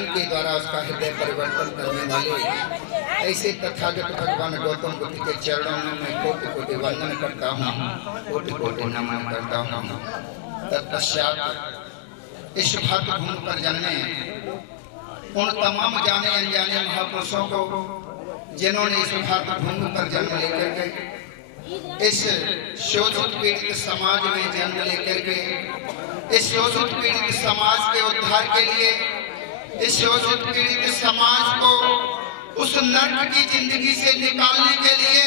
ज्ञान के द्वारा उसका हृदय परिवर्तन करने वाले ऐसे तथागत भगवान गौतम बुद्ध के चरणों में मैं कोटि कोटि वंदन करता हूँ, कोटि कोटि नमन करता हूँ। तत्पश्चात इस भारत भूमि पर जन्मे उन तमाम जाने अनजाने महापुरुषों को जिन्होंने इस भारत भूमि पर जन्म लेकर के इस शोषित पीड़ित समाज में जन्म लेकर के इस शोषित पीड़ित समाज के उद्धार के लिए, इस शोषित पीड़ित समाज को उस नर्क की जिंदगी से निकालने के लिए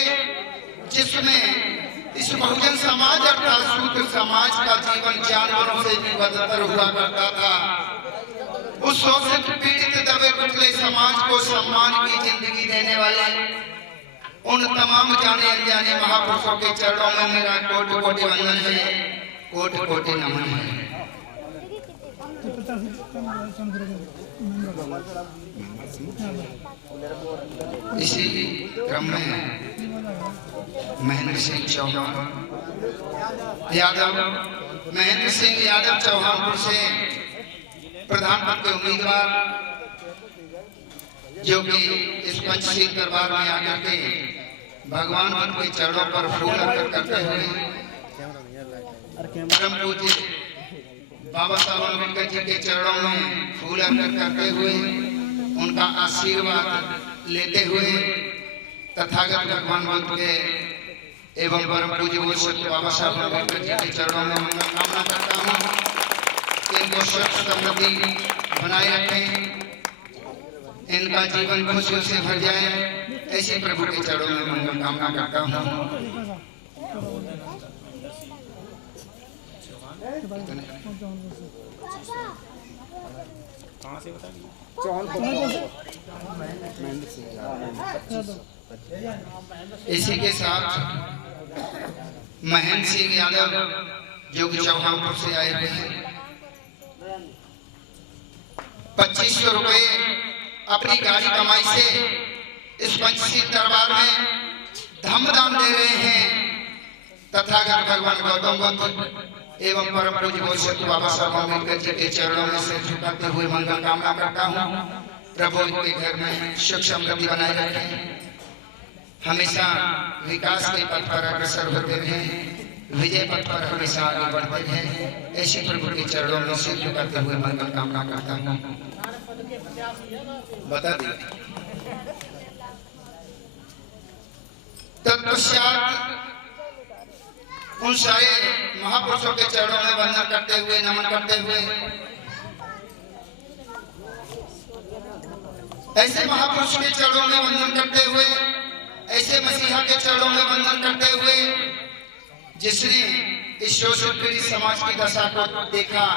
जिसमें इस बहुजन समाज अर्थात शूद्र समाज का जीवन जानवरों से भी बदतर हुआ करता था, उस शोषित पीड़ित दबे कुचले समाज को सम्मान की जिंदगी देने वाले उन तमाम जाने अनजाने महापुरुषों के चरणों में मेरा कोटि कोटि वंदन है, कोटि कोटि नमन है। इसी क्रम में महेंद्र सिंह चौहान यादव, महेंद्र सिंह यादव चौहानपुर से प्रधान पद के उम्मीदवार जो कि इस पंचशील दरबार में आकर के भगवान बुद्ध के चरणों पर फूल अर्पण करते हुए परम पूज्य बाबा साहब अम्बेडकर जी के चरणों में फूल अर्पण करते हुए उनका आशीर्वाद लेते हुए तथागत भगवान बुद्ध के एवं परम पूज्य बाबा साहब अम्बेडकर जी के चरणों में मैं कामना करता हूँ कि इनको सुख समृद्धि बनाए रखें, इनका जीवन खुशियों से भर जाए, ऐसे प्रभु के चरणों में मंगल कामना करता हूँ। इसी के साथ महेंद्र सिंह यादव जो कि चौहानपुर से आए हुए हैं 2500 रुपए अपनी गाड़ी कमाई से इस पंचशील दरबार में धर्मदान दे रहे हैं। तथागत भगवान गौतम बुद्ध एवं परम पूज्य बाबा साहब अम्बेडकर जी के चरणों में सिर झुकाते हुए मंगल कामना करता हूँ। प्रभु इनके घर में सुख समृद्धि बनाए रखें, हमेशा विकास के पथ पर अग्रसर होते रहें, विजय पथ पर हमेशा आगे बढ़ते हैं, ऐसे प्रभु के चरणों में सिर झुकाते हुए मंगल कामना करता हूँ। बता दी। तत्पश्चात उन सारे महापुरुषों के चरणों में वंदन करते हुए, नमन करते हुए, ऐसे महापुरुष के चरणों में वंदन करते हुए, ऐसे मसीहा के चरणों में वंदन करते हुए जिसने इस शोषित पीड़ित समाज की दशा को देखा,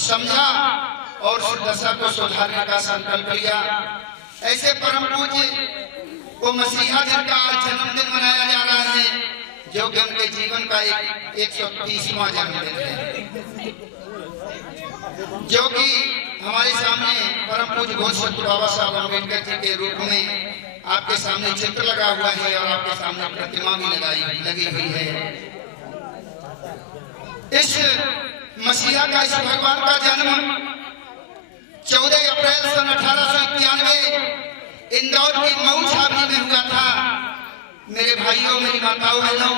समझा और उस दशा को सुधारने का संकल्प लिया, ऐसे परम पूज्य वो मसीहा जिनका आज जन्मदिन मनाया जा रहा है, जो कि उनके जीवन का 130वां जन्मदिन है, जो कि हमारे सामने परम पूज्य बाबा साहब अम्बेडकर जी के रूप में आपके सामने चित्र लगा हुआ है और आपके सामने प्रतिमा भी लगी हुई है। इस मसीहा का, इस भगवान का जन्म 14 अप्रैल सन 1891 इंदौर की मऊ छावनी में हुआ था। मेरे भाइयों, मेरी माताओं, बहनों,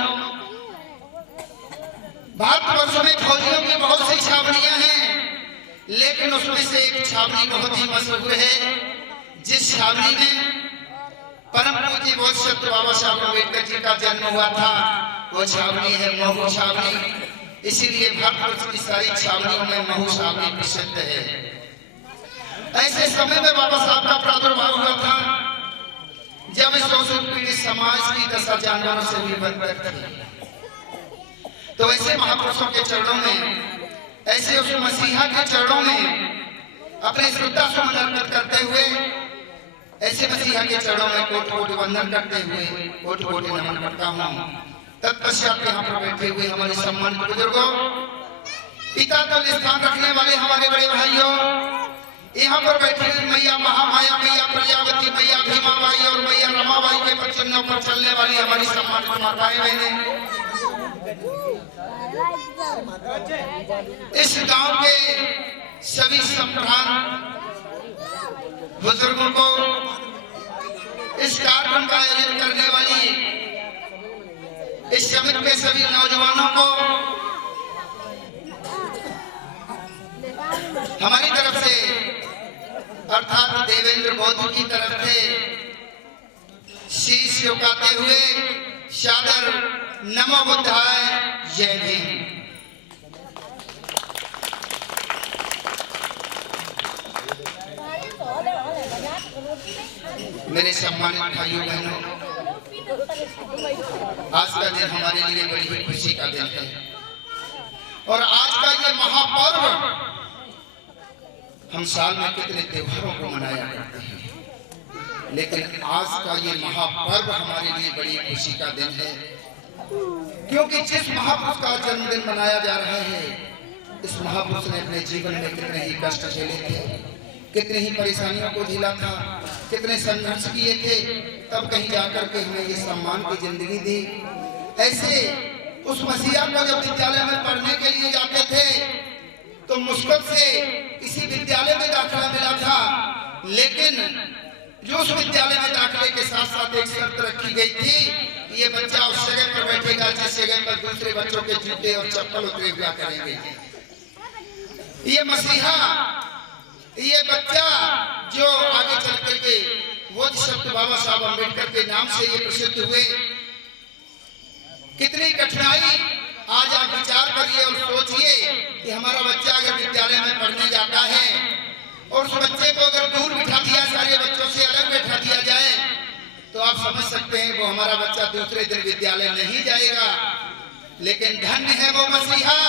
भारतवर्ष में फौजियों की बहुत सी छावनियां हैं, लेकिन उसमें से एक छावनी बहुत ही मशहूर है, जिस छावनी में परम पूज्य बाबा साहब अम्बेडकर जी का जन्म हुआ था, वो छावनी है महू छावनी। इसीलिए भारतवर्ष की सारी छावनियों में महू छावनी प्रसिद्ध है। ऐसे समय में बाबा साहब का प्रादुर्भाव हुआ था जब इस शोषित पीड़ित समाज की दशा जानवरों से भी बदतर थी। तो ऐसे महापुरुषों के चरणों में, ऐसे उस मसीहा के चरणों में अपने श्रद्धा सुमन अर्पित करते हुए, ऐसे मसीहा के चरणों में कोटि कोटि वंदन करते हुए कोटि कोटि नमन करता हूँ। तत्पश्चात यहाँ पर बैठे हुए हमारे सम्मानित बुजुर्गों, पिता का स्थान रखने वाले हमारे बड़े भाइयों, यहाँ पर बैठी हुई मैया महामाया, मैया प्रजापति, मैया भीमाबाई और मैया रमाबाई के प्रचन्नों पर चलने वाली हमारी सम्मानित माताएं बहनें, इस गांव के सभी संप्रधान बुजुर्गों को, इस कार्यक्रम का आयोजन करने वाली इस समिति के सभी नौजवानों को हमारी तरफ से अर्थात देवेंद्र बौद्ध की तरफ से शीश झुकाते हुए सादर नमो बुद्धाय, जय भीम। मेरे सम्मानित भाइयों बहनों, आज का दिन हमारे लिए बड़ी ही खुशी का दिन है और आज का ये महापर्व हम साल में कितने त्योहारों को मनाया करते हैं, लेकिन आज का ये महापर्व हमारे लिए बड़ी खुशी का दिन है, क्योंकि जिस महापुरुष का जन्मदिन मनाया जा रहा है, इस महापुरुष ने अपने जीवन में कितने ही कष्ट झेले थे, कितनी ही परेशानियों को झेला था, कितने संघर्ष किए थे, तब कहीं जाकर के हमें ये सम्मान की जिंदगी दी। ऐसे उस मसीहा को जब विद्यालय में पढ़ने के लिए जाते थे तो मुश्किल से किसी विद्यालय में दाखिला मिला था, लेकिन जो उस विद्यालय में दाखिले के साथ साथ एक शर्त रखी गई थी, ये बच्चा उस जगह पर बैठेगा जिस जगह पर दूसरे बच्चों के जूते और चप्पल उतरे हुआ करेंगे। ये मसीहा, ये बच्चा जो आगे चल करके वो शब्द बाबा साहब अम्बेडकर के नाम से ये प्रसिद्ध हुए, कितनी कठिनाई। आज आप विचार करिए और सोचिए कि हमारा बच्चा अगर विद्यालय में पढ़ने जाता है और उस बच्चे को अगर दूर बिठा दिया, सारे बच्चों से अलग बैठा दिया जाए, तो आप समझ सकते हैं वो हमारा बच्चा दूसरे दिन विद्यालय नहीं जाएगा। लेकिन धन्य है वो मसीहा,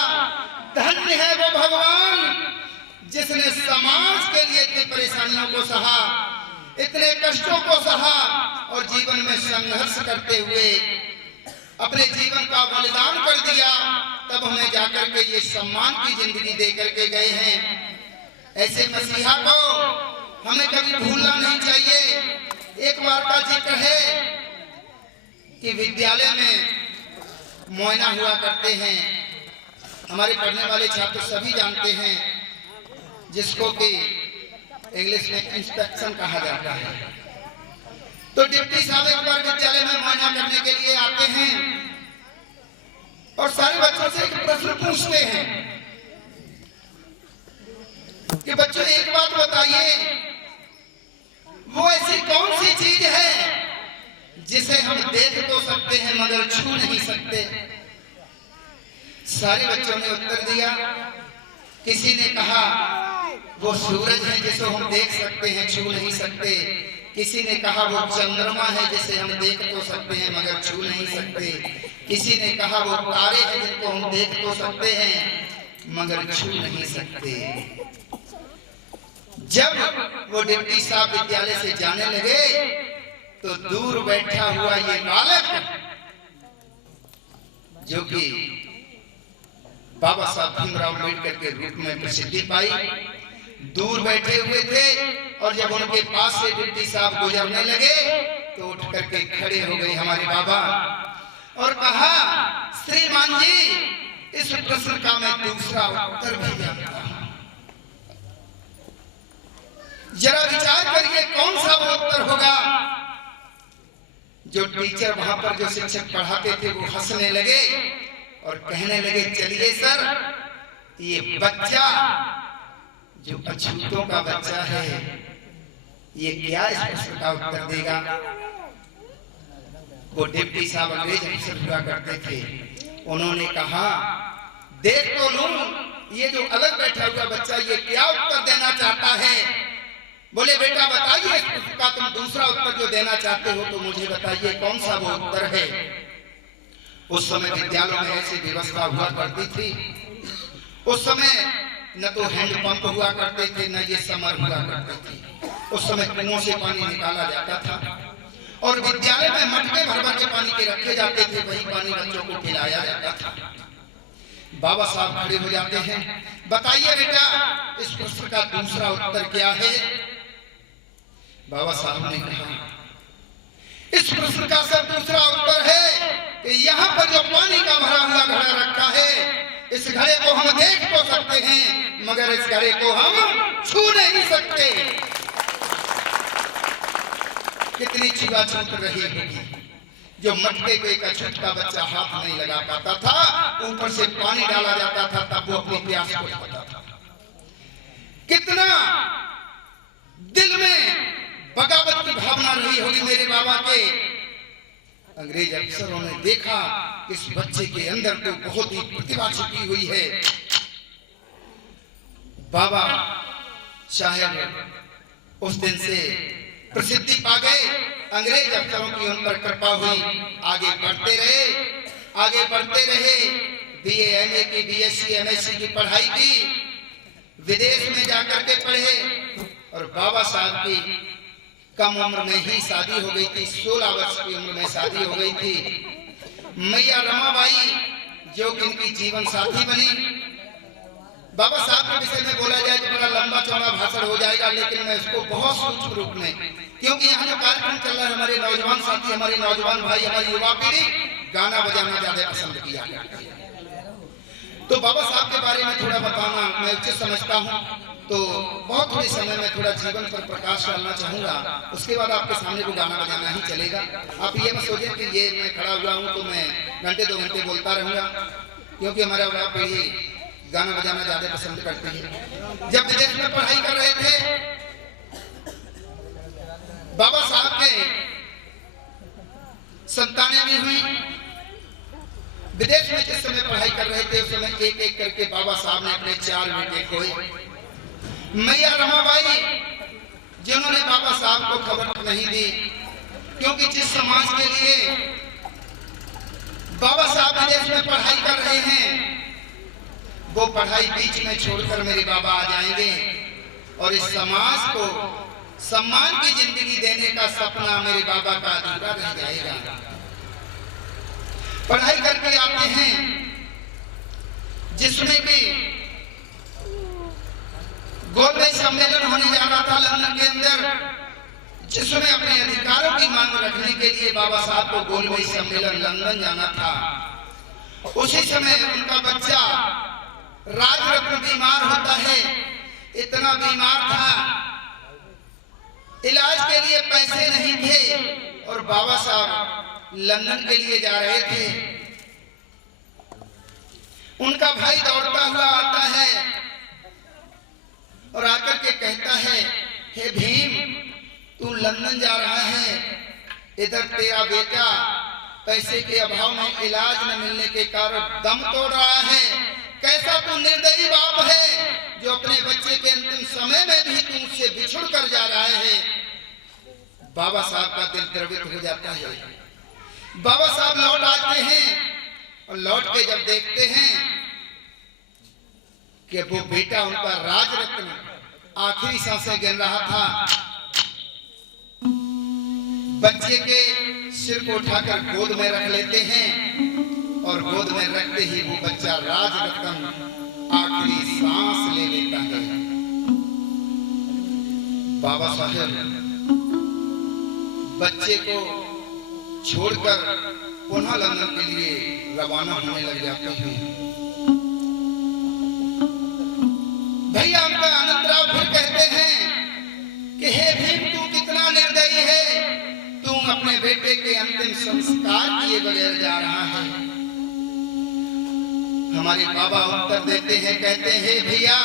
धन्य है वो भगवान, जिसने समाज के लिए इतनी परेशानियों को सहा, इतने कष्टों को सहा और जीवन में संघर्ष करते हुए अपने जीवन का बलिदान कर दिया, तब हमें जाकर के ये सम्मान की जिंदगी दे करके गए हैं। ऐसे मसीहा को हमें कभी भूलना नहीं चाहिए। एक बार का जिक्र है कि विद्यालय में मुआयना हुआ करते हैं, हमारे पढ़ने वाले छात्र सभी जानते हैं, जिसको कि इंग्लिश में इंस्पेक्शन कहा जाता है। तो डिप्टी साहब एक बार विद्यालय में मुआयना करने के लिए आते हैं और सारे बच्चों से एक प्रश्न पूछते हैं कि बच्चों एक बात बताइए, वो ऐसी कौन सी चीज है जिसे हम देख तो सकते हैं मगर छू नहीं सकते? सारे बच्चों ने उत्तर दिया। किसी ने कहा वो सूरज है जिसे हम देख सकते हैं, छू नहीं सकते। किसी ने कहा वो चंद्रमा है जिसे हम देख तो सकते हैं मगर छू नहीं सकते। किसी ने कहा वो तारे हैं जिनको हम देख तो सकते हैं मगर छू नहीं सकते। जब वो डिप्टी साहब विद्यालय से जाने लगे तो दूर बैठा हुआ ये बालक, जो कि बाबा साहब भीमराव अम्बेडकर के रूप में प्रसिद्धि पाई, दूर बैठे हुए थे और जब उनके पास से डिप्टी साहब गुजरने लगे तो उठ करके खड़े हो गए हमारे बाबा और कहा, श्रीमान जी, इस प्रश्न का मैं दूसरा उत्तर भी जानता हूं, जरा विचार करिए कौन सा वो उत्तर होगा। जो टीचर वहां पर जो शिक्षक पढ़ाते थे वो हंसने लगे और कहने लगे, चलिए सर, ये बच्चा जो अछूतों का बच्चा है ये क्या इस प्रश्न का उत्तर देगा। वो डिप्टी साहब अंग्रेज अफसर हुआ करते थे, उन्होंने कहा, देख तो लूं ये जो अलग बैठा हुआ बच्चा ये क्या उत्तर देना चाहता है। बोले, बेटा बताइए इसका तुम दूसरा उत्तर जो देना चाहते हो तो मुझे बताइए कौन सा वो उत्तर है। उस समय विद्यालयों में ऐसी व्यवस्था हुआ करती थी, उस समय न तो हैंडपंप हुआ करते थे न ये समर हुआ करते थे। उस समय कुओं से पानी निकाला जाता था और विद्यालय में मटके भर भर के पानी के रखे जाते थे, वही पानी बच्चों को पिलाया जाता था। बाबा साहब खड़े हो जाते हैं, बताइए बेटा इस प्रश्न का दूसरा उत्तर क्या है। बाबा साहब ने कहा, इस प्रश्न का सर दूसरा उत्तर है कि यहाँ पर जो पानी का भरा हुआ घड़ा रखा है, इस घड़े को हम देख तो सकते हैं मगर इस घड़े को हम छू नहीं सकते। कितनी छुआ छूट रही होगी। जो मटके को एक छोटा बच्चा हाथ नहीं लगा पाता था, ऊपर से पानी डाला जाता था तब वो अपनी प्यास को बुझाता था। कितना दिल में बगावत की भावना रही होगी मेरे बाबा के। अंग्रेज अफसरों ने देखा इस बच्चे के अंदर तो बहुत ही प्रतिभा छिपी हुई है। बाबा साहब उस दिन से प्रसिद्धि पा गए। अंग्रेज अफसरों की उन पर कृपा हुई, आगे बढ़ते रहे। बीए, एमए की, बीएससी, एमएससी की पढ़ाई की, विदेश में जाकर के पढ़े। और बाबा साहब की कम उम्र में ही शादी हो गई थी, 16 वर्ष की उम्र में शादी हो गई थी। मैया रमाबाई जो कि इनकी जीवन साथी बनी। बाबा साहब के विषय में बोला जाए तो बड़ा लंबा चौड़ा भाषण हो जाएगा, लेकिन मैं इसको बहुत सूक्ष्म रूप में, क्योंकि यहाँ जो कार्यक्रम चल रहा है, हमारे नौजवान साथी, हमारे नौजवान भाई, हमारी युवा पीढ़ी गाना बजाना ज्यादा पसंद किया करती है। तो बाबा साहब के बारे में थोड़ा बताना मैं उचित समझता हूँ। तो बहुत थोड़े समय में थोड़ा जीवन पर प्रकाश डालना चाहूंगा, उसके बाद आपके सामने वो गाना बजाना ही चलेगा। आप ये मत सोचें कि ये मैं खड़ा हुआ हूँ तो मैं घंटे 2 घंटे बोलता रहूंगा, क्योंकि हमारा युवा पीढ़ी गाना बजाना ज्यादा पसंद करती है। जब विदेश में पढ़ाई कर रहे थे, बाबा साहब के संतानें भी हुई। विदेश में जिस समय पढ़ाई कर रहे थे उस समय एक एक करके बाबा साहब ने अपने 4 बेटे खोए। मैया रमाबाई जिन्होंने बाबा साहब को खबर नहीं दी, क्योंकि जिस समाज के लिए बाबा साहब विदेश में पढ़ाई कर रहे हैं वो पढ़ाई बीच में छोड़कर मेरे बाबा आ जाएंगे और इस समाज को सम्मान की जिंदगी देने का सपना मेरे बाबा का अधूरा रह जाएगा। पढ़ाई करके आते हैं जिसमें कि गोलमेज सम्मेलन होने जा रहा था लंदन के अंदर, जिसमें अपने अधिकारों की मांग रखने के लिए बाबा साहब को गोलमेज सम्मेलन लंदन जाना था। उसी समय उनका बच्चा राजरत्न बीमार होता है। इतना बीमार था, इलाज के लिए पैसे नहीं थे और बाबा साहब लंदन के लिए जा रहे थे। उनका भाई दौड़ता हुआ आता है और आकर के कहता है, हे भीम, तू लंदन जा रहा है, इधर तेरा बेटा पैसे के अभाव में इलाज न मिलने के कारण दम तोड़ रहा है। कैसा तू निर्दयी बाप है जो अपने बच्चे के अंतिम समय में भी तू उससे बिछुड़ कर जा रहा है। बाबा साहब का दिल द्रवित हो जाता है। बाबा साहब लौट आते हैं और लौट के जब देखते हैं कि वो बेटा उनका राजरत्न आखिरी सांसें गिन रहा था, बच्चे के सिर को उठाकर गोद में रख लेते हैं और गोद में रखते ही वो बच्चा राजरत्न आखिरी सांस ले लेता है। बाबा साहब बच्चे को छोड़कर पुनः लंदन के लिए रवाना होने लग जाते हैं। भैया उनका आनंदराव फिर कहते हैं कि हे भीम, तू कितना निर्दयी है, तू अपने बेटे के अंतिम संस्कार किए बगैर जा रहा है। हमारे बाबा उत्तर देते हैं, कहते हैं, भैया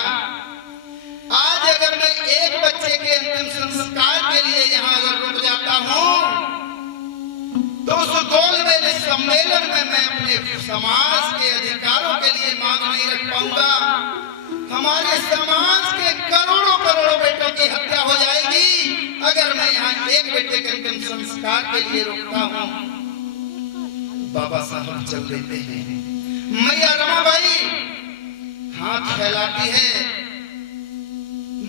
आज अगर मैं एक बच्चे के अंतिम संस्कार के लिए यहाँ अगर रुक जाता हूँ तो उस गोलमेज सम्मेलन में मैं अपने समाज के अधिकारों के लिए मांग नहीं रख पाऊंगा। हमारे समाज के करोड़ों करोड़ों बेटों की हत्या हो जाएगी अगर मैं यहाँ एक बेटे के अंतिम संस्कार के लिए रुकता हूँ। बाबा साहब चल देते हैं। मैया रमाबाई हाथ फैलाती है,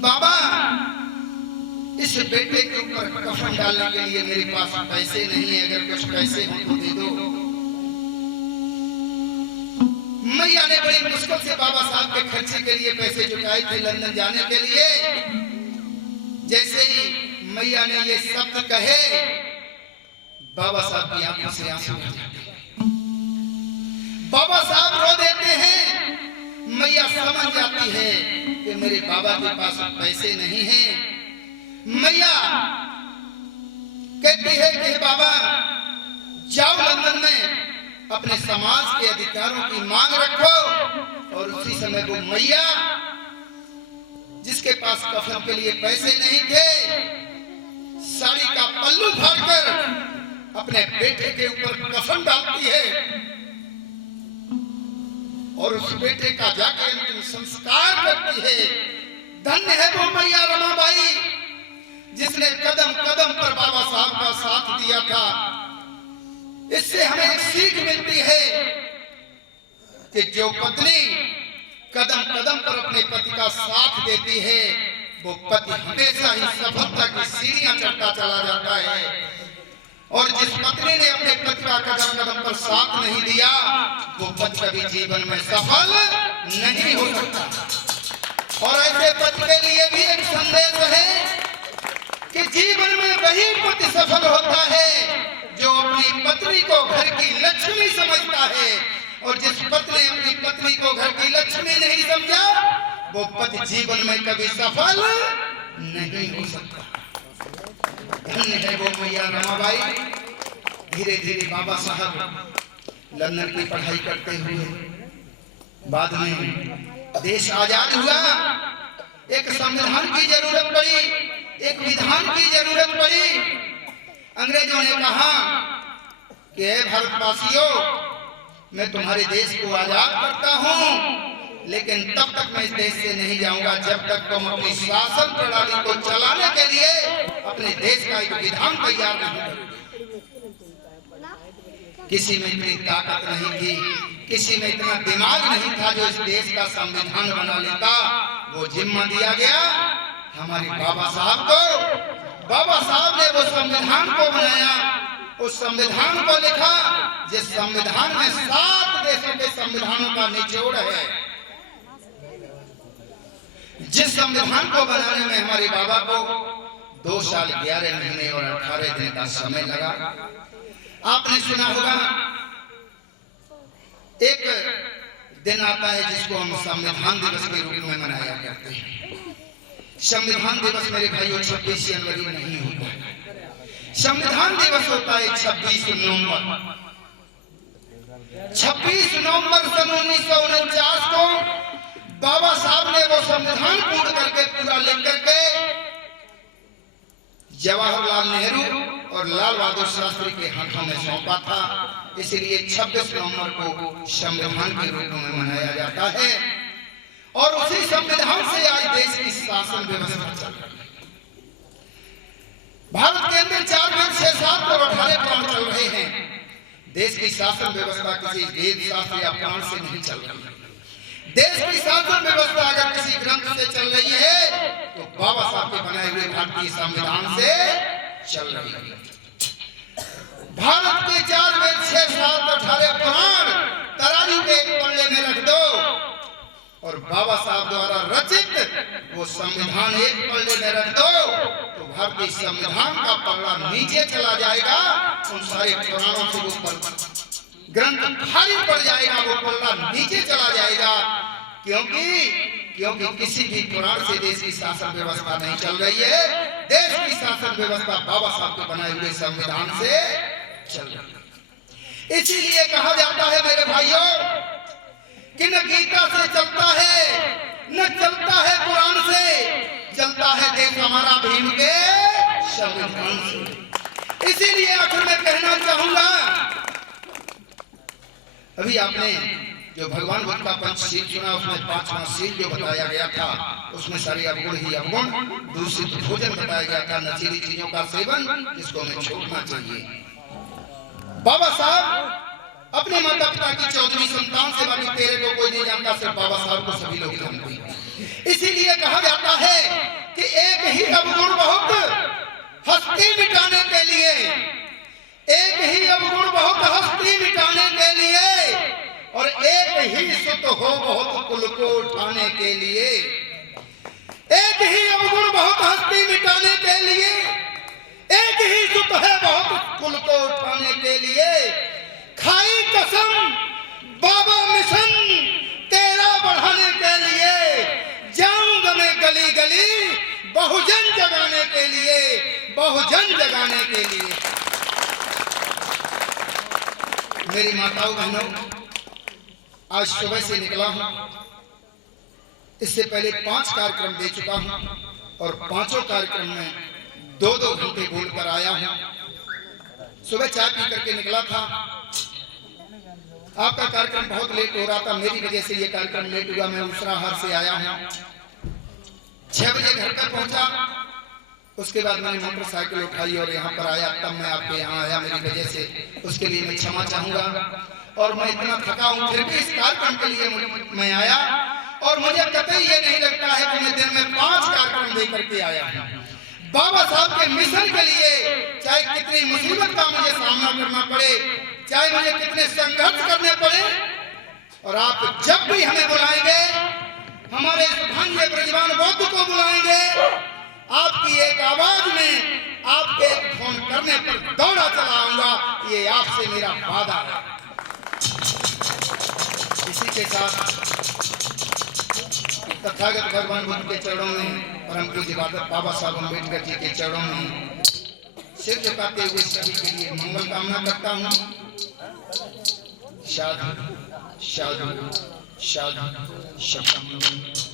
बाबा इस बेटे के ऊपर कफन डालने के लिए मेरे पास पैसे नहीं है, अगर कुछ पैसे हो तो दे दो। मैया ने बड़ी मुश्किल से बाबा साहब के खर्चे के लिए पैसे जुटाए थे लंदन जाने के लिए। जैसे ही मैया ने ये शब्द कहे, बाबा साहब की आंखों से आंसू आ जाते हैं। बाबा साहब रो देते हैं। मैया समझ जाती है कि मेरे बाबा के पास पैसे नहीं हैं। मैया कहती है कि बाबा जाओ लंदन में अपने समाज के अधिकारों की मांग रखो। और उसी समय वो मैया जिसके पास कफन के लिए पैसे नहीं थे, साड़ी का पल्लू फाड़कर अपने बेटे के ऊपर कफन डालती है और उस बेटे का जाके अंतिम संस्कार करती है। धन्य है वो मैया रमाबाई जिसने कदम कदम पर बाबा साहब का साथ दिया था। इससे हमें एक सीख मिलती है कि जो पत्नी कदम कदम पर अपने पति का साथ देती है, वो पति हमेशा ही सफलता की सीढ़ियां चढ़ता चला जाता है। और जिस पत्नी ने अपने पति का कदम कदम पर साथ नहीं दिया, वो पति कभी जीवन में सफल नहीं हो सकता। और ऐसे पति के लिए भी एक संदेश है कि जीवन में वही पति सफल होता है जो अपनी पत्नी को घर की लक्ष्मी समझता है। और जिस पति ने अपनी पत्नी को घर की लक्ष्मी नहीं समझा, वो पति जीवन में कभी सफल नहीं हो सकता। धन्य है वो मैया रमाबाई। धीरे धीरे बाबा साहब लंदन की पढ़ाई करते हुए बाद में देश आजाद हुआ। एक संविधान की जरूरत पड़ी, एक विधान की जरूरत पड़ी। अंग्रेजों ने कहा कि हे भारतवासियों, मैं तुम्हारे देश को आजाद करता हूं, लेकिन तब तक मैं इस देश से नहीं जाऊंगा जब तक तुम अपनी शासन प्रणाली को चलाने के लिए अपने देश का एक विधान तैयार नहीं करोगे। किसी में इतनी ताकत नहीं थी, किसी में इतना दिमाग नहीं था जो इस देश का संविधान बना लेता। वो जिम्मा दिया गया हमारे बाबा साहब को। बाबा साहब ने वो संविधान को बनाया, उस संविधान को लिखा जिस संविधान में 7 देशों के संविधानों का निचोड़ है। जिस संविधान को बनाने में हमारे बाबा को 2 साल 11 महीने और 18 दिन का समय लगा। आपने सुना होगा एक दिन आता है जिसको हम संविधान दिवस के रूप में मनाया करते हैं। संविधान दिवस मेरे भाइयों 26 जनवरी नहीं होता है। संविधान दिवस होता है 26 नवंबर। 26 नवंबर सन 1949 को बाबा साहब ने वो संविधान पूर्ण करके पूरा लिख करके जवाहरलाल नेहरू और लाल बहादुर शास्त्री के हाथों में सौंपा था। इसलिए 26 नवंबर को संविधान के रूप में मनाया जाता है। और उसी संविधान से आज देश की शासन व्यवस्था चल रही है। भारत के अंदर 4 वेद 6 शास्त्र और 18 पुराण चल रहे हैं। देश की शासन व्यवस्था किसी वेद शास्त्र या पुराण से नहीं चल रही है। देश की शासन व्यवस्था अगर किसी ग्रंथ से चल रही है तो बाबा साहब के बनाए हुए भारतीय संविधान से चल रही है। भारत के 4 वेद 6 शास्त्र 18 पुराण तराजू के एक पल्ले में रख दो और बाबा साहब द्वारा रचित वो संविधान एक पल्ले में रख दो तो भारतीय संविधान का पल्ला नीचे चला जाएगा। उन सारे पुराणों से वो ग्रंथ भारी पड़ जाएगा, वो पल्ला नीचे चला जाएगा। क्योंकि किसी भी पुराण से देश की शासन व्यवस्था नहीं चल रही है। देश की शासन व्यवस्था बाबा साहब के बनाए हुए संविधान से चल रही है। इसीलिए कहा जाता है मेरे भाइयों कि न गीता से चलता है, न चलता है कुरान से, चलता है देश हमारा भीम के संविधान से। इसीलिए आखिर में कहना चाहूंगा, अभी आपने जो भगवान बुद्ध का पंचशील सुना, उसमें 5वां शील जो बताया गया था, उसमें सारे अवगुण ही अवगुण, दूषित भोजन बताया गया था, नशीली चीजों का सेवन जिसको हमें छोड़ना चाहिए। बाबा साहब अपने माता पिता की 14वीं संतान से, बाकी तेरे को कोई नहीं जानता, सिर्फ बाबा साहब को सभी लोग जानते हैं। इसीलिए कहा जाता है कि एक ही अवगुण बहुत हस्ती मिटाने के लिए, एक ही अवगुण बहुत हस्ती मिटाने के लिए, और एक ही सुत हो बहुत कुल को उठाने के लिए। एक ही अवगुण बहुत हस्ती मिटाने के लिए, एक ही सुत है बहुत कुल को उठाने के लिए। खाई कसम बाबा मिशन तेरा बढ़ाने के लिए, जाऊंगा मैं गली गली बहुजन जगाने के लिए। बहुजन जगाने के लिए। मेरी माताओं बहनों, आज सुबह से निकला हूं, इससे पहले 5 कार्यक्रम दे चुका हूं और 5 कार्यक्रम में 2-2 घंटे बोलकर आया हूं। सुबह चाय पी करके निकला था। आपका कार्यक्रम बहुत लेट हो रहा था, मेरी वजह से ये कार्यक्रम लेट हुआ। मैं उसराहार से आया हूं, 6 बजे घर पर पहुंचा। उसके बाद मैंने मोटरसाइकिल उठाई और यहाँ पर आया, तब मैं आपके यहाँ आया मेरी वजह से। उसके लिए मैं क्षमा चाहूंगा। और मैं इतना थका हूँ, फिर भी इस कार्यक्रम के लिए मैं आया और मुझे कतई ये नहीं लगता है कि मैं दिन में 5 कार्यक्रम दे करके आया हूँ। बाबा साहब के मिशन के लिए चाहे कितनी मुसीबत का मुझे सामना करना पड़े, चाहे मुझे कितने संघर्ष करने पड़े, और आप जब भी हमें बुलाएंगे, हमारे इस धन्य ब्रजवान बौद्ध को बुलाएंगे, आपकी एक आवाज में आपके एक फोन करने पर दौड़ा चला आऊंगा। ये आपसे मेरा वादा है। इसी के साथ तथागत भगवान बुद्ध के चरणों में, परम पूज्य बाबा साहब अम्बेडकर जी के चरणों में सिर झुकाते हुए सभी के लिए मंगल कामना करता हूँ। साधु साधु साधु शब्द।